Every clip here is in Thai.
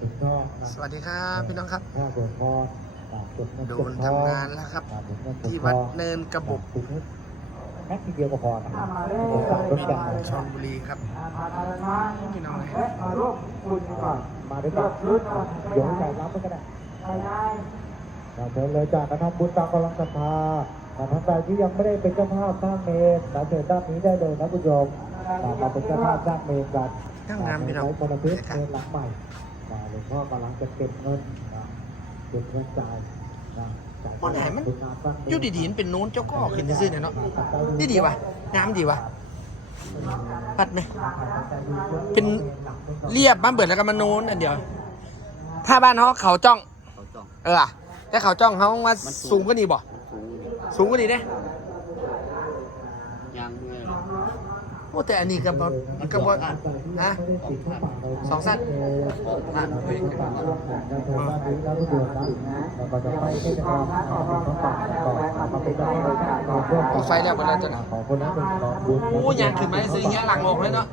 สุดยอดนะสวัสดีครับพี่น้องครับข้าวตัวทอดปากจุดเงินโดจุนทองทำงานแล้วครับปากจุดเงินจุที่ทวัดองเนินกระบบจุดนิดแม็กทีเดียวก็พอนะผมสั่งรถจักรมาชลบุรีครับพี่น้องเลยมาร่วมคุณก่อนมาด้วยกันเดี๋ยวจ่ายรับไปก็ได้เชิญเลยจากนะครับบุญตามกำลังศรัทธาท่านใดที่ยังไม่ได้เป็นเจ้าภาพสร้างเมนนะเชิญด้านนี้ได้เลยนะคุณโยมมาเป็นเจ้าภาพสร้างเมนกันนั่งงามพี่น้องใช้คนละทิศเงินหลังใหม่ นะหลวงพ่อกำลังจะเก็บเงินนะเก็บเงินจ่ายนะจ่ายมันไหนมันบุญงานสร้างเมนอยู่ดีๆมันเป็นโน้นเจ้าก็ขึ้นซื่อๆเนี่ยเนาะนี่ดีวะงามดีวะปัดไหมเป็นเรียบบ้านเบิดแล้วก็มาโน้นอันเดียวถ้าบ้านเขาเขาจ้อง เขาจ้อง เออแต่เขาจ้องเขามามันสูสูงงก็ดีบ่สูงอยู่สูงก็ดีเด้ยางเมื่อยเลย โอ้แต่อันนี้ก็บ่ก็บ่ฮะสองสั้นผ่านไปกันก่อนมีไฟแล้วบนนั้นจ้ะนะขอคนนั้นเป็นของบุญโอ้ยางขึ้นมาซื้อเงี้ยหลังออกเลยเนาะ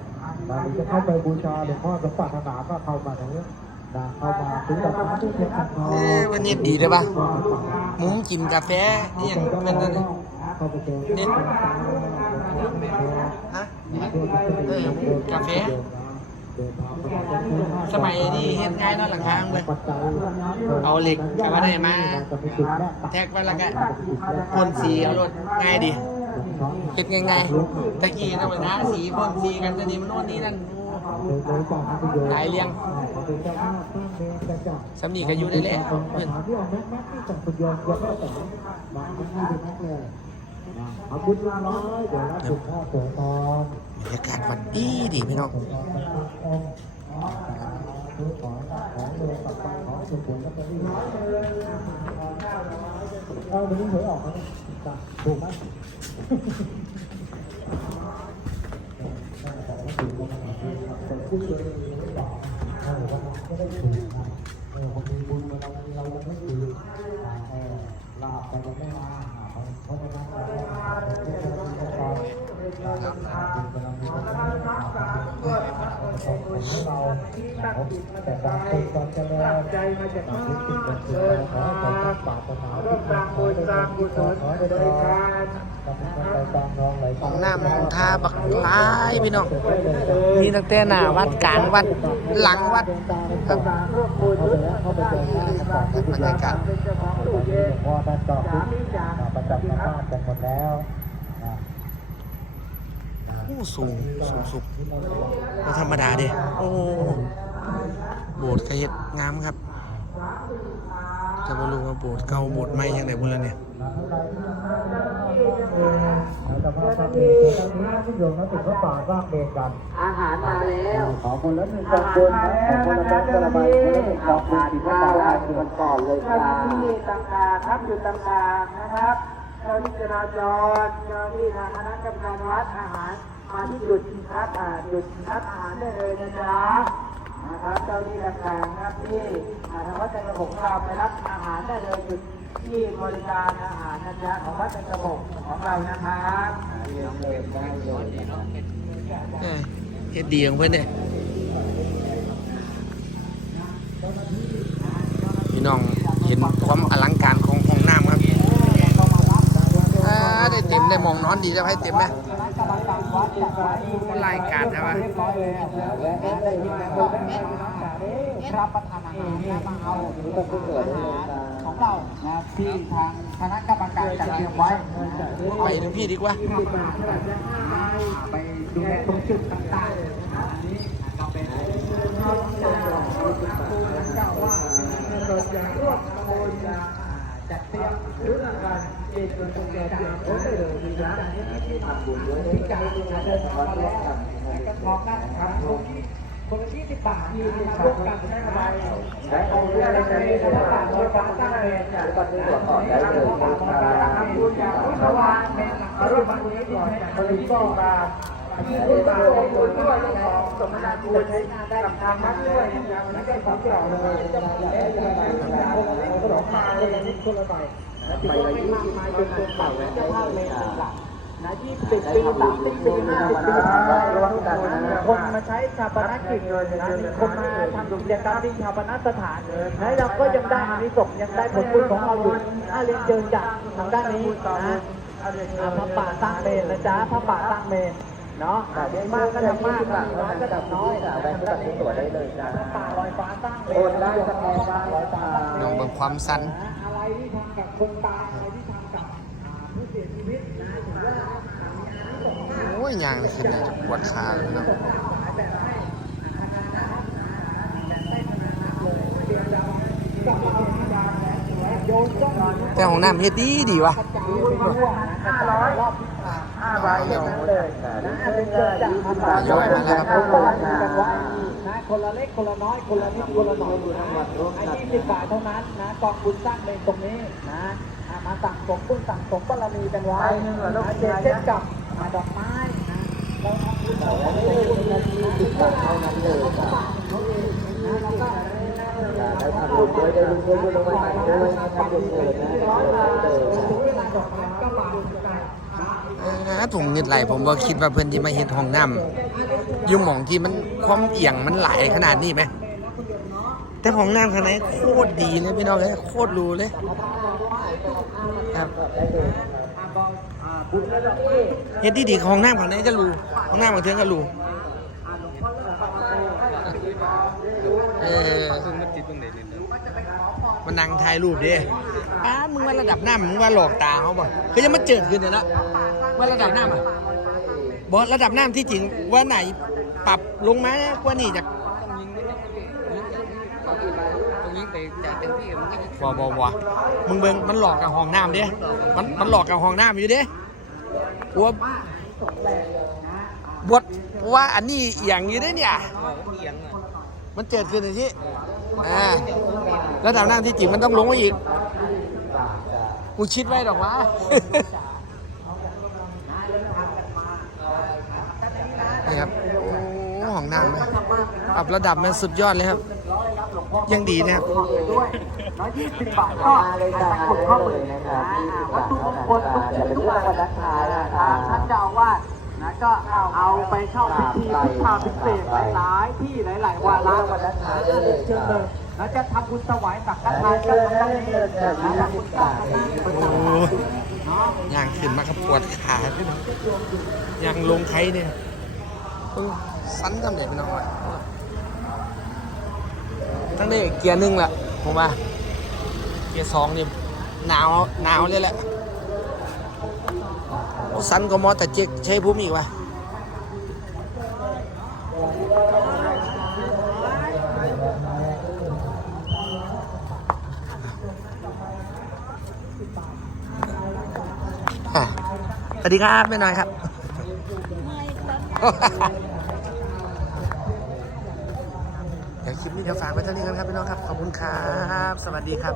มาจะเข้าไปบูชาหลวงพ่อสมบัตินาก็เข้ามาตรงนี้นะเข้ามาซื้อดอกไม้ที่เทียนขันทองเอ้วันนี้ดีเลยปะมุ้งกินกาแฟนี่อย่างเป็นนั่นเลยเข้าไปเจอเน้นฮะ เออกาแฟสมัยนี้เฮ็ดง่ายเนาะหลังคางเลย เอาเหล็กกับว่าได้มา แท็กไว้แล้วก็พ่นสีเอารถง่ายดีเฮ็ดง่ายๆตะกี้ต้องไปทาสีพ่นสีกันจะนี้มันโน่นนี่นั่นหลายเรียงสำนีก็อยู่ได้แล้วเพื่อน ที่ออกแม็กแม็กที่ส่งคุณโยมยกให้แต่มาที่นี่เป็นแม็กเลยเอาบุญมาน้อยเดี๋ยวรับบุญพ่อโสธรบรรยากาศวันดีดีพี่น้องเอาเดี๋ยวนี้หวยออกแล้วจ้ะถูกไหมลาบไปไม่มาเพราะฉะนั้น เราแต่บางคนตอนจะรอใจมาจากน้ำติดเกินขอให้ไปรารถนาที่ตามบุญตามกุศลขอให้ได้ทานไปตามน้องไหลของน้ำของท่าบักหลายพี่น้องมีตั้งแต่หน้าวัดกลางวัดหลังวัดครับเข้าไปเจอหน้ากาของตู้เย็นพอท่านตอบประจำมาบ้านกันหมดแล้ว โอ้สูงสูงสุดไม่ธรรมดาเด้โอ้โบสถ์กระเฮ็ดงามครับจะบ่รู้ว่าโบสถ์เก่าโบสถ์ใหม่ยังไงบุญละเนี่ยแต่ว่าตอนนี้ตอนนี้ที่โยมนักศึกษาป่าสร้างเมนกันอาหารมาแล้วขอคนละหนึ่งกองบุญนะขอคนละแบงค์คนละใบคนละหนึ่งกองบุญที่พระข้าวเจ้าราให้ชกันก่อนเลยคเจ้ารัหน้าบที่ต่างๆครับอยู่ต่างๆนะครับ เจ้าหน้าที่จราจรเจ้าหน้าที่ทางคณะกรรมการวัดอาหารมาที่จุดรับอ่าจุดรับอาหารได้เลยนะจ๊ะนะครับเจ้าหน้าที่ต่างๆครับที่อ่ทางวัดจันทร์ของเราไปรับอาหารได้เลยจุดที่บริการอาหารนะจ๊ะของวัดจันทร์ของเรานะครับเอ็ดดีของเพื่อนเนี่ยพี่น้องเห็นความอลังการของห้องน้ำครับอ่าได้เต็มได้หม องนอนดีแล้วให้เต็มไหมรายการใช่ปะรับประทานอาหารและมาเอาอาหารของเรานะที่ทางคณะกรรมการจัดเตรียมไว้ไปถึงพี่ดีกว่าไปดูแลตรงจุดต่างๆอันนี้ก็เป็นเจ้าว่าเราจะร่วมขบวนจัดเตรียมเรื่องการเอกชนแก่เตรียมโอ้ได้เลยดีนะที่ทำบุญด้วยที่การเดินทางมาแล้วก็พร้อมกันครับ คนละยี่สิบบาทที่ร่วมกันได้ไหมและเอาเรื่องอะไรจะมีในตลาดโดยการตั้งเวรเนี่ยก็ตรวจสอบได้เลยการทำบุญอย่างพุทธวานเป็นมาร่วมบุญนี้ก่อนคนที่บอกมาที่คุณตาลงทุนด้วยเรื่องของสมนาคุณกับทางวัดด้วยอย่างนี้ก็ของเราเลยจะมาได้ขนมมาเลยนี่คนละใบ ไปละยี่สิบมาจนเป็นเก่าแล้วจะพเลยเป็นหลักนะยี่สิบปีสามสิบปีห้าสิบปีผ่านไปคนมาใช้ชาปนกิจนะมีคนมาทำกิจกรรมที่ชาปนสถานนะเราก็ยังได้อานิสงส์ยังได้ผลบุญของเราอยู่ถ้าเรียนเชิญจากทางด้านนี้นะพระป่าสร้างเมนนะจ๊ะพระป่าสร้างเมนเนาะมากก็ทำมากน้อยก็ทำน้อยได้ทำได้ตัวได้เลยจ้ะป่าลอยฟ้าสร้างเมนโอนได้สแกนได้ลอยฟ้าลองเบิ่งความสั้น ที่ทำกับคนตายอะไรที่ทำกับอ่าผู้เสียชีวิตนะถือว่ามีอานิสงส์มากโอ้ยยางเลยขึ้นเลยจะปวดขาเลยเนาะแต่ห้องน้ำเฮ็ดดีดีวะห้าร้อยรอบห้าร้อยเลยนะเป็นเกิดจากย่อยมาแล้วครับกันไว้นะ คนละเล็กคนละน้อยคนละนิดคนละหน่อยนะไอ้ยี่สิบบาทเท่านั้นนะกองบุญสร้างเป็นตรงนี้นะอะมาสั่งสมบุญสั่งสมบารมีกันไว้นะเช่นเช่นกับอะดอกไม้นะเราทำบุญเราทำบุญเรามีสิบบาทเท่านั้นเลยเขาเองนะแล้วก็ได้ทำบุญด้วยได้รู้ด้วยด้วยด้วยด้วยทำบุญเลยนะถึงเวลาดอกไม้ก็มาใจอ่าถุงเงิดไหลผมว่าคิดว่าเพื่อนที่มาเฮ็ดห้องน้ำอ ยู่หม่องที่มันความเอียงมันไหลขนาดนี้ไหม แต่ห้องน้ำข้างในโคตรดีเลยพี่น้องเลยโคตรรู้เลยครับเฮ็ดดีดีๆห้องน้ำข้างในก็รูห้องน้ำบางเทือก็รู้เออมันนั่งถ่ายรูปดิป้ามึงว่าระดับหน้ำมึงว่าหลอกตาเขาบ่คือยังมาเจิดขึ้นเนี่ยนะว่าระดับหน้ำอะบอระดับน้ำที่จริงว่าไหน ปรับลงมากว่านี่จากตรงนี้ไปจ่ายเต็มที่มันก็วาวาวามึงเบิ่งมันหลอกกับห้องน้ำเด้มันมันหลอกกับห้องน้ำอยู่เด้กลัวบทว่าอันนี้อหย่างอยู่เด้เนี่ยมันเจิดขึ้นเลยที่อ่าแล้วดาวน้ำที่จริงมันต้องลงมาอีกกูคิดไว้ดอกวะ นี่ครับ โอ้ห้อง น้ำนะปรับระดับมันสุดยอดเลยครับ ยังดีนะครับด้วยร้อยยี่สิบบาทก็ตะกรุดข้อมือนะวัตถุมงคลทุกชิ้นทุกวันทางท่านเจ้าอาวาสนะก็เอาไปเข้าพิธีพุทธาพิเศษหลายๆที่หลายๆวาระวันนั้นเชิญเลยแล้วจะทำบุญถวายสังฆทานกันตรงนี้นะทำบุญสร้างกันนะประจำเนาะย่างขึ้นมาครับปวดขาพี่น้องย่างลงไทยเนี่ยเออ สั้นทำเด็ดพี่น้องวะทั้งนี้เกียร์หนึ่งแหละผมว่าเกียร์สองนี่หนาวหนาวเลยแหละโอ้สั้นก็มอแต่เจ๊กใช้ภูมิอีกวะอะสวัสดีครับแม่น้อยครับ เดี๋ยวคลิปนี้เดี๋ยวฝากไว้เท่านี้กันครับพี่น้องครับ ขอบคุณครับ สวัสดีครับ